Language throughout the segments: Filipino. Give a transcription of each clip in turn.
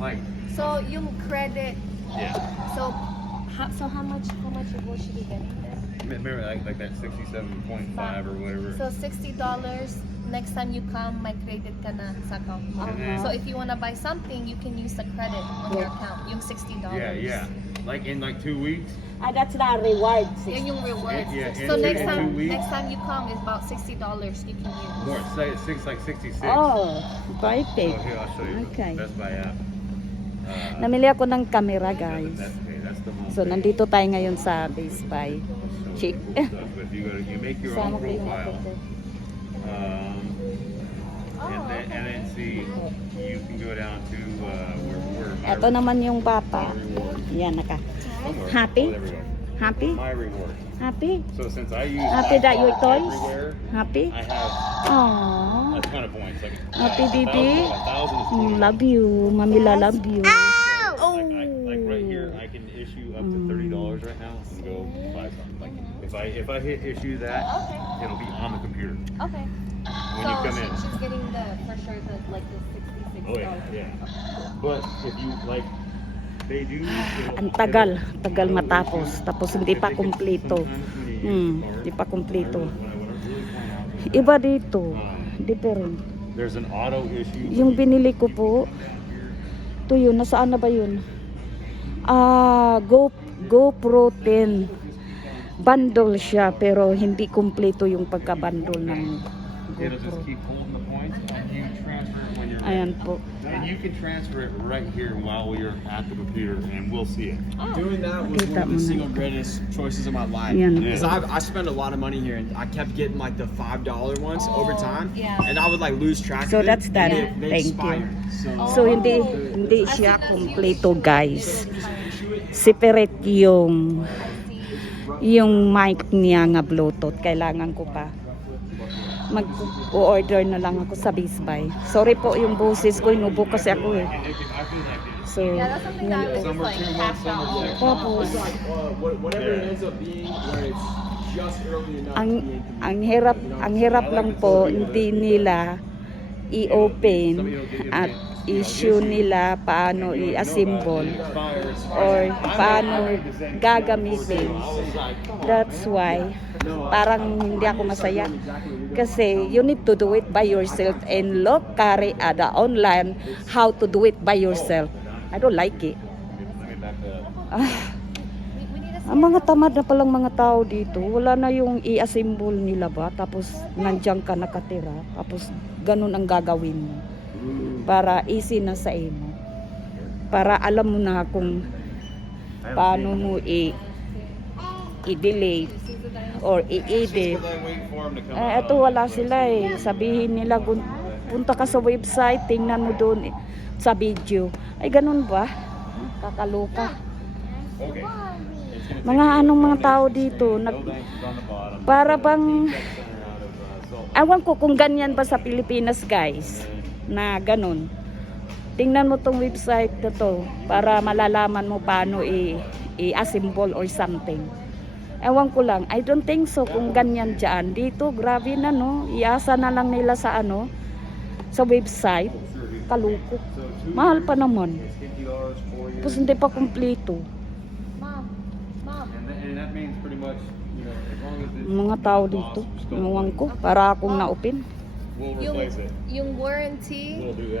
Like. So yung credit. Yeah. So how much will she be getting then? Remember like that 67.5 or whatever. So $60 next time you come, may credit ka na sa account mo. So if you wanna buy something, you can use the credit on your account. Yung $60. Yeah. Like in like 2 weeks. That's the reward. Yan yung rewards. Yeah, So in next 2 weeks. time you come is about $60 you can use. More, say it's like 66. Oh, perfect. So here, I'll show you. Okay. Best Buy app. Namili ako ng camera, guys. That's the home So, page. nandito tayo ngayon sa Best Buy. Cheap. So, if you go to, you make your own profile. And then see, you can go down to where Ito naman yung papa. Yan, naka. somewhere. Happy? Oh, there we go. Happy? My reward. Happy? So since I use Happy that your toys? everywhere, Happy? I have Aww. a ton of points. Like, Happy, baby? 1,000 is 20. Love you. Mamila love you. Like right here, I can issue up to $30 right now and go buy something. Like if I hit issue that, it'll be on the computer Okay. when you come in. She's getting for sure the $66. Oh yeah. But if you like, they do. Ang tagal matapos. Tapos hindi pa kumpleto. Hindi pa kumpleto. Iba dito. Different. There's an auto issue. Yung binili ko po, ito yun, nasaan na ba yun? GoPro 10. Bundle siya, pero hindi kumpleto yung pagka-bundle ng It'll just GoPro. keep holding the points, and you transfer it when you're Ayan ready. po. And you can transfer it right here while you're at the computer, and we'll see it. Doing that was one of the single greatest choices of my life. Yan. Because I spent a lot of money here, and I kept getting like the $5 ones over time, yeah. and I would like lose track So of it. that's that. and they Thank you. expired. So hindi siya kumpleto, guys. Separate yung mic niya nga Bluetooth. Kailangan ko pa mag-order na lang ako sa Best Buy. Sorry po yung boses ko, inubo kasi ako eh. So, Yeah, that's something that I was Some just are like 2 months, passed some are out. 6 tapos, It's like whatever it ends up being, where it's just early enough to be inconvenient. ang hirap lang po, hindi nila i-open at issue nila paano i-assemble or paano gagamitin. That's why parang hindi ako masaya kasi you need to do it by yourself and look carry the online how to do it by yourself. I don't like it. Ang mga tamad na palang mga tao dito, wala na yung i-assemble nila ba, tapos nandiyan ka nakatira, tapos ganun ang gagawin mo para easy na sa imo, para alam mo na kung paano mo i-delete or i-edit. Ito wala sila eh, sabihin nila punta ka sa website, tingnan mo doon sa video, ay ganun ba? Kakaloka. Mga mga tao dito para bang ewan ko kung ganyan ba sa Pilipinas, guys, na ganun. Tingnan mo tong website na to para malalaman mo paano i-assemble or something. Ewan ko lang, I don't think so kung ganyan dyan. Dito grabe na no, iasa na lang nila sa sa website. Kaluko, mahal pa naman, tapos hindi pa kumpleto. Mga tao dito, ewan ko, para akong na-open. Yung warranty, 2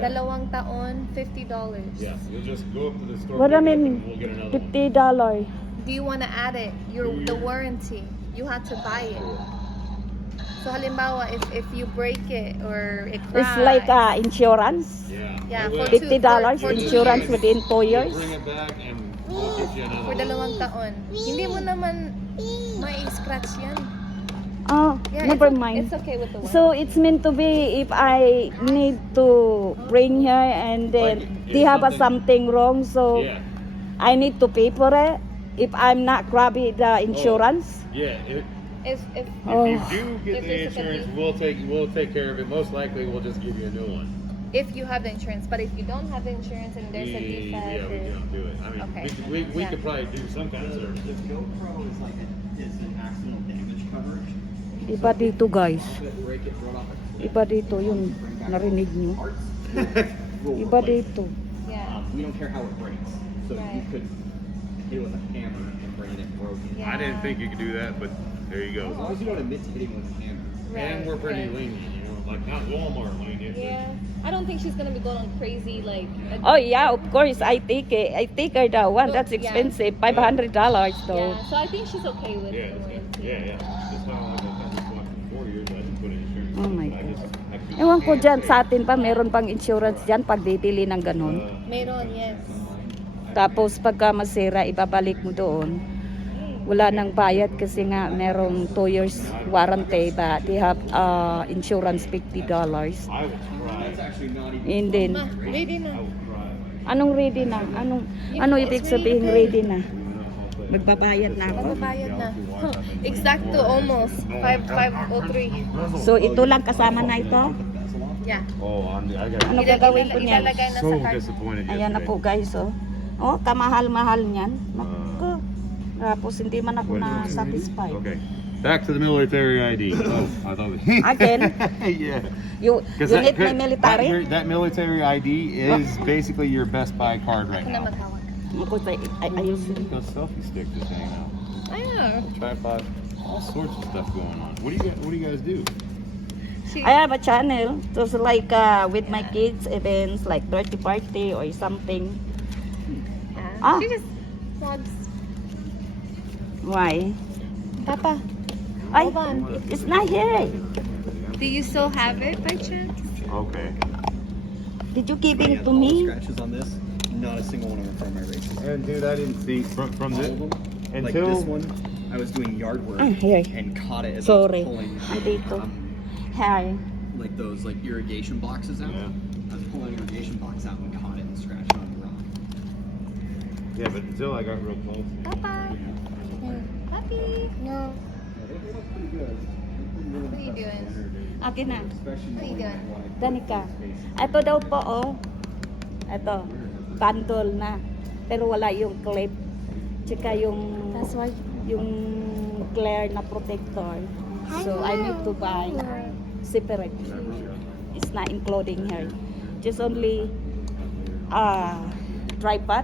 taon, $50. Yeah, you'll just go up to the store. What I mean, and we'll get another one. $50. Do you want to add it? The warranty, you have to buy it. So halimbawa, if you break it or it cries, It's like insurance. yeah, We'll for $50 for 2 insurance years. within 2 years. bring it back and we'll get you For another 2 taon. Hindi mo naman mai-scratch yan. Yeah, Never it's, mind. It's okay with the warranty. So it's meant to be if I need to bring her and then Like, they if have something- something wrong, so Yeah. I need to pay for it if I'm not grabbing the insurance. Yeah, if Oh. if you do get If the it's a insurance, complete- we'll take care of it. Most likely, we'll just give you a new one. if you have the insurance, but if you don't have the insurance and there's a defect, Yeah, we or- don't do it. I mean, Okay. we Yeah. could probably do some kind of service. The GoPro is like is an accidental damage coverage. Iba dito, guys. Break it, throw it off. Iba dito, yun. Narinig nyo? Iba dito. yeah. we don't care how it breaks. So you Right. could hit it with a hammer and bring it broken. Yeah. I didn't think you could do that, but there you As go. long as you don't admit to hitting with a hammer. And we're pretty right. lenient, you know, like not Walmart lenient. but- Yeah. I don't think she's gonna be going crazy like. Oh yeah, of course. I take her that one. That's Yeah. expensive. $500 though. Yeah. So I think she's okay with Yeah, the warranty. yeah. That's why I've had this one for 4 years. I didn't put insurance. Oh my I just- I couldn't Ewan ko stand dyan, it. sa atin pa, meron pang insurance dyan pag bibili ng ganun. Meron, yes. Tapos pagka masira, ibabalik mo doon. Wala nang bayad kasi nga merong 2 years warranty but they have insurance $50. I will cry. That's actually not even. And then, Ma, ready na. I will cry. anong ready na? Ano ibig sabihin ready na? Magbabayad na ako. Magbabayad na. Exacto, almost. 503. So ito lang kasama na ito? Yeah. Oh, I got Ano gagawin ko niyan? Ilalagay na so sa card. disappointed Ayan na yesterday. po guys, oh. Oh, kamahal-mahal niyan. Naku. Tapos hindi man ako na-satisfied. Okay. Back to the military ID. Oh, I thought Again? yeah. You need my military? That military ID is basically your Best Buy card right Ako na now. maghawak. Ako ayusin. Got a selfie stick this thing now. Ayun. Tripod, all sorts of stuff going on. What do you guys do? I have a channel. Just like with my kids events like birthday party or something. Ah. She just vlogs. Why? Papa, Ay, hold on. it's not here. Do you still have it by chance? Okay. Did you give Yeah, it to all the me? scratches on this, not a single one of them from my races. And dude, I didn't see from All this of them. Like until this one, I was doing yard work Here. and caught it as Sorry. I was pulling Andito. Hi. like those like irrigation boxes out. Yeah. I was pulling an irrigation box out and caught it and scratched it on the rock. Yeah, but until I got real close. Papa. Puppy. No. What are you doing? Akin na. What are you doing? Danica. Ito daw po, oh. Ito. Bundle na. Pero wala yung clip. Tsaka yung That's why. yung clear na protector. So I need to buy separate. It's not including here. Just only tripod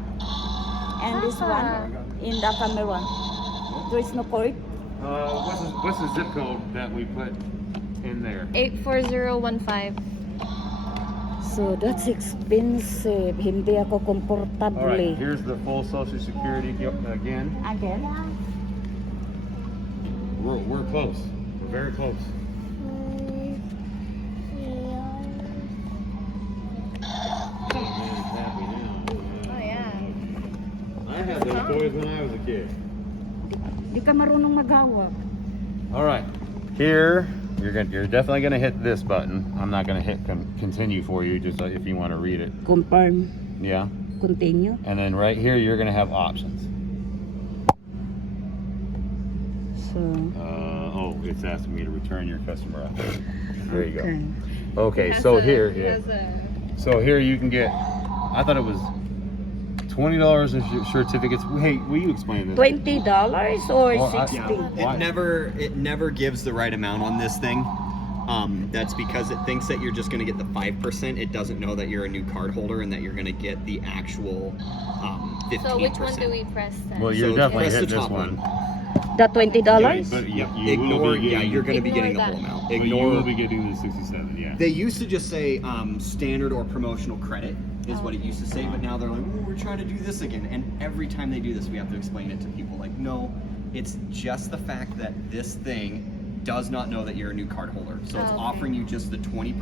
and this one in the camera. There is no cord. What's the zip code that we put in there? 84015. So that's expensive. Hindi ako All right, komportable. here's the full Social Security again. Again? We're close. We're very close. Oh, man, he's happy now. Oh yeah. I had those toys when I was a kid. Di ka marunong maghawak. All right, here you're definitely gonna hit this button. I'm not gonna hit continue for you, just if you want to read it. Confirm. Yeah, Continue. and then right here you're gonna have options. So, Oh, it's asking me to return your customer out. There you okay. go. Okay, so here, yeah. So here you can get. I thought it was $20 in certificates. Hey, will you explain this? $20 or Well, I- 60? Why? It never gives the right amount on this thing. That's because it thinks that you're just going to get the 5%. It doesn't know that you're a new card holder and that you're going to get the actual 15%. So which one do we press then? Well, you're So definitely press the hitting this top one. The $20? But you Ignore. will be Yeah, getting, you're going to be Ignore getting the that. whole amount. but you Ignore. will be getting the 67. Yeah. They used to just say standard or promotional credit is what it used to say, but now they're like, oh, we're trying to do this again. And every time they do this, we have to explain it to people. Like, no, it's just the fact that this thing does not know that you're a new card holder. So it's Oh, okay. offering you just the $20,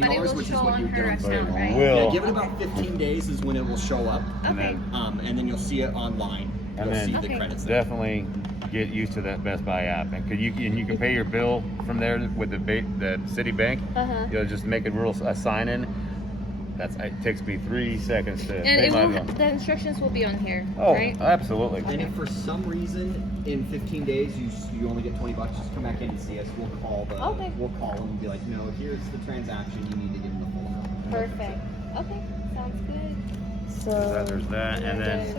But it will which is show what on you her do. account, right? Yeah, Will. give it about 15 days is when it will show up, Okay. and then you'll see it online. And You'll then- see Okay. the credits there. Definitely get used to that Best Buy app, and you can pay your bill from there with the city bank. Uh-huh. You'll just make a sign in. It takes me 3 seconds to And pay it my will, bill. the instructions will be on here, Oh, right? absolutely. And if for some reason in 15 days you only get $20, just come back in and see us. We'll call Okay. we'll call them and be like, no, here's the transaction. You need to give them the full amount. Perfect. Okay, sounds good. So, There's that, and then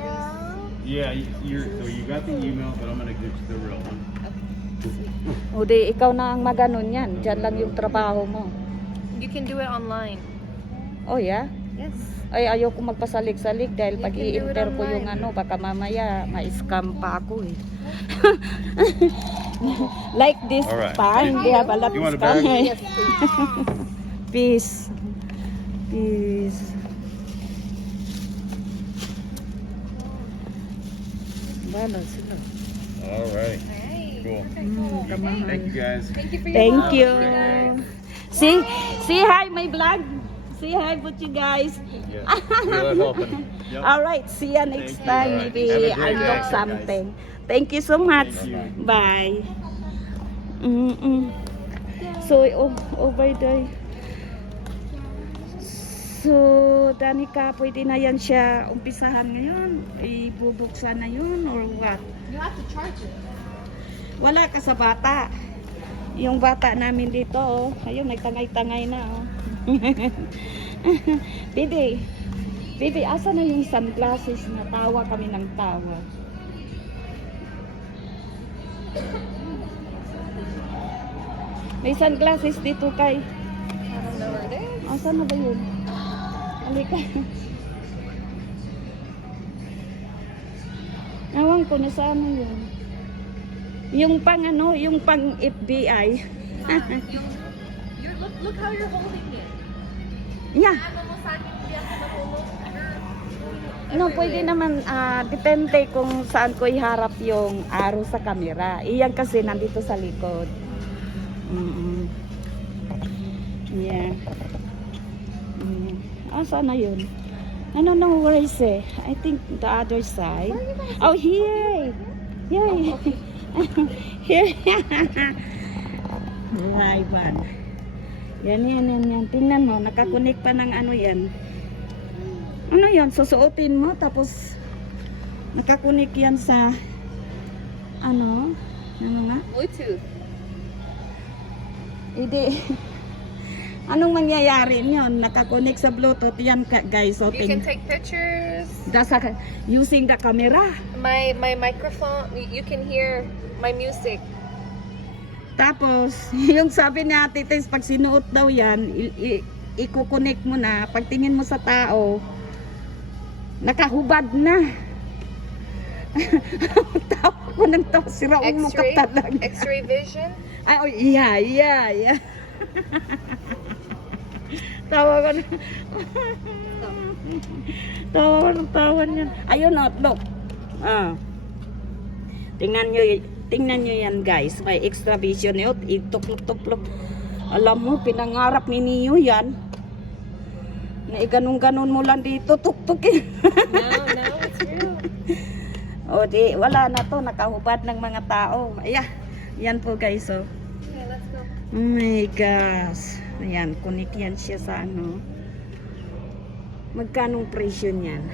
yeah, so you got the email, but I'm gonna get you the real one. o di, ikaw na ang maganon yan. Diyan lang yung trabaho mo. You can do it online. Oh, yeah? Yes. Ay, ayoko magpasalik-salik dahil You pag can do it i-enter ko yung online. baka mamaya ma-scam pa ako eh. Like this Alright. time, they have a lot You of want a bag? scam. Yes, please. Peace. Peace. Wala sila. Alright. Alright. Cool. Kamahal. Thank you guys. Thank you for your Thank help. you. Great See hi my vlog. Say hi with you guys. Yeah. We love helping. Yep. All right, see you next Thank you. time. All right. Maybe Have a I great know day. something. Thank you so much. Thank you. Bye. So over there. So, Danica, pwede na yan siya umpisahan ngayon? Ibubuksan na yun or what? You have to charge it. Wala ka sa bata. Yung bata namin dito, oh. Ayun, nagtangay-tangay na, oh. Bibi, asa na yung sunglasses na tawa kami ng tawa? May sunglasses dito kay. I don't know where it is. Asa na ba yun? Halika. Nawang ko na sa ano yun. Yung pang FBI. Look how you're holding it. Yeah. Ano mo sa akin, hindi ako matulog. No, pwede naman, depende kung saan ko iharap yung araw sa camera. Iyan kasi nandito sa likod. Yeah. Saan na yun? I don't know where is it. I think the other side. Oh, here. Here. Here. My one. Yan. Tingnan mo, nakakunik pa ng ano yan. Ano yan? Susuotin mo, tapos nakakunik yan sa ano nga? Bluetooth. Hindi. Anong mangyayari niyon? Nakakunik sa Bluetooth yan guys. So, You can take pictures. using the camera. My microphone, you can hear my music. Tapos, yung sabi ni Ate Tess, pag sinuot daw yan, ikukunik mo na. Pagtingin mo sa tao, nakahubad na. Tawa ko ng tawa, siraong mo ka X-ray? talaga. X-ray vision? Ay, oh, yeah. Tawa ko na. Tawa niyan. Ayun, look. Tingnan nyo yan guys. May extra vision yun. Ituklop-tuklop. Alam mo, pinangarap ni Niyo yan. Na ganun-ganun mo lang dito. Tuktukin. No, it's real. O di, wala na to. Nakahubad ng mga tao. Yan po guys. So. Okay, let's go. Oh my gosh. Ayan, kunik yan siya sa ano. Magkanong presyo niyan?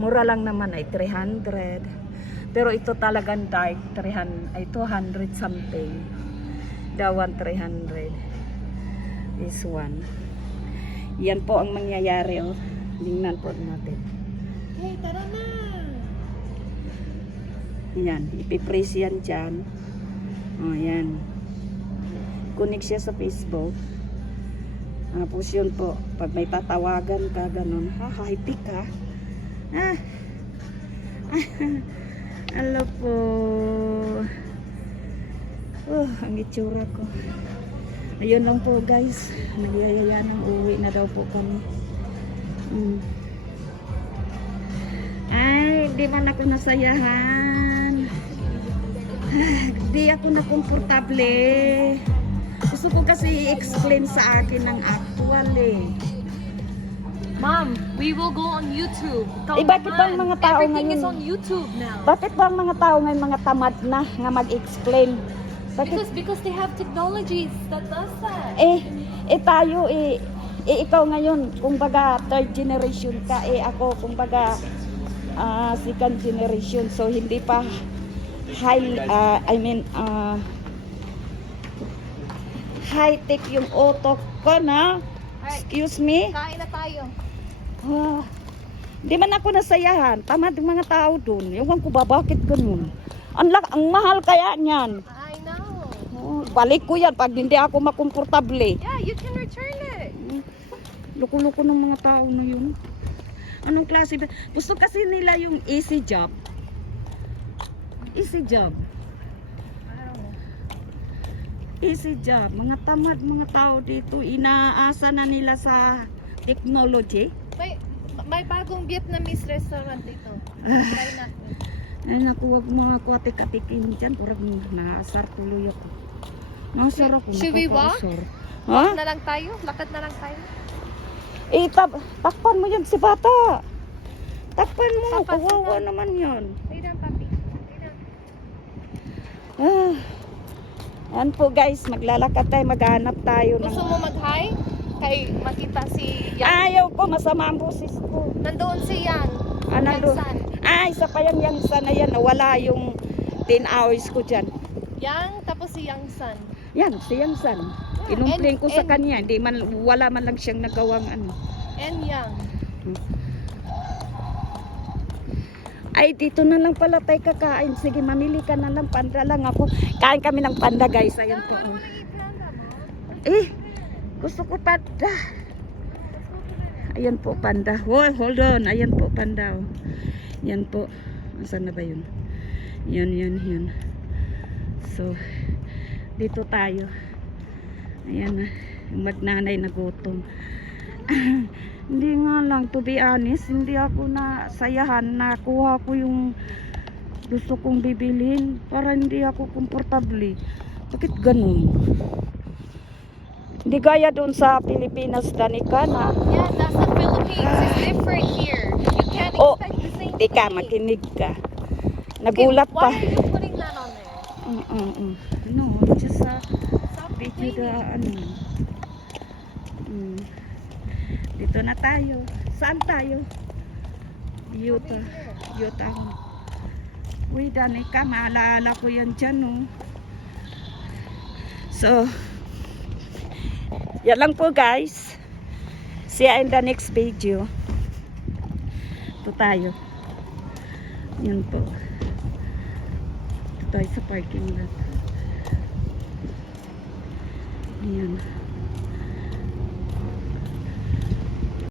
Mura lang naman ay 300. Pero ito talagang dark 300 ay 200 something. Dawan 300. This one. Yan po ang mangyayari, oh. Tingnan po natin. Okay, tara na. Yan, ipipress yan dyan. Oh, yan. Kunik siya sa Facebook. Tapos yun po, pag may tatawagan ka, ganun, high-tech ka. Alo po. Ang itsura ko. Ayun lang po guys. Nagyayaya ng uwi na daw po kami. Ay, di man ako nasayahan. Di ako na komportable. Gusto ko kasi i-explain sa akin ng actual eh. Mom, we will go on YouTube. Bakit ba ang mga tao Everything ngayon? is on YouTube now. Bakit ba ang mga tao ngayon mga tamad na nga mag-explain? Bakit? Because they have technologies that does that. Tayo ikaw ngayon, kumbaga third generation ka, ako kumbaga second generation, so hindi pa high tech yung utok ko na. Excuse me. Kain na tayo. Di man ako nasayahan. Tamad yung mga tao dun. Ewan ko ba bakit ganun. Ang mahal kaya niyan. I know. Balik ko yan pag hindi ako makomportable. Yeah, you can return it. Loko-loko ng mga tao na yun. Anong klase ba? Gusto kasi nila yung easy job. Easy job. Easy job. Mga tamad mga tao dito. Inaasa na nila sa technology. May bagong Vietnamese restaurant dito. Try natin. Ay naku, wag mo ako atik-atikin dyan. Parang naasar tuloy ako. Naasar ako. Should we walk? nakakaasar. Walk Ha? na lang tayo? Lakad na lang tayo? Takpan mo yan si bata. Takpan mo. Takpan, Kawawa takpan. naman yan. Lay down, papi. Yan po guys, maglalakad tayo, maghanap tayo ng... Gusto mo mag-hi? Kay makita si Yang. Ayaw ko, masama ang boses ko. Nandoon si Yang. Ano? Yang San. Isa pa yan sana yan. Wala yung 10 hours ko dyan. Yang, tapos si Yang San. Yan, si Yang San. Kinumplain ko sa and- kanya. Wala man lang siyang nagawang ano. And Yang. Ay, dito na lang pala tayo kakain. Sige, mamili ka na lang. Panda lang ako. Kain kami ng panda guys. Ayan po. Gusto ko panda. Ayan po, panda. Hold on. Ayan po, panda. Yan po. Saan na ba yun? Yun. So, dito tayo. Ayan na. Yung magnanay na gutom. Hindi nga lang, to be honest, hindi ako nasayahan. Nakuha ko yung gusto kong bibilhin para hindi ako komportable. Bakit ganun? Hindi gaya doon sa Pilipinas, Danica, na Yeah, that's the Philippines. It's different here. You can't Oh, expect the same di ka, thing. makinig ka. Nagulat Okay, pa. why are you putting that on there? No, just Stop video complaining. Dito na tayo. Saan tayo? Yuta. Uy, Danica, maalala ko yan dyan, oh. So, yan lang po, guys. See you in the next video. Ito tayo. Yan po. Ito tayo sa parking lot. Ayan.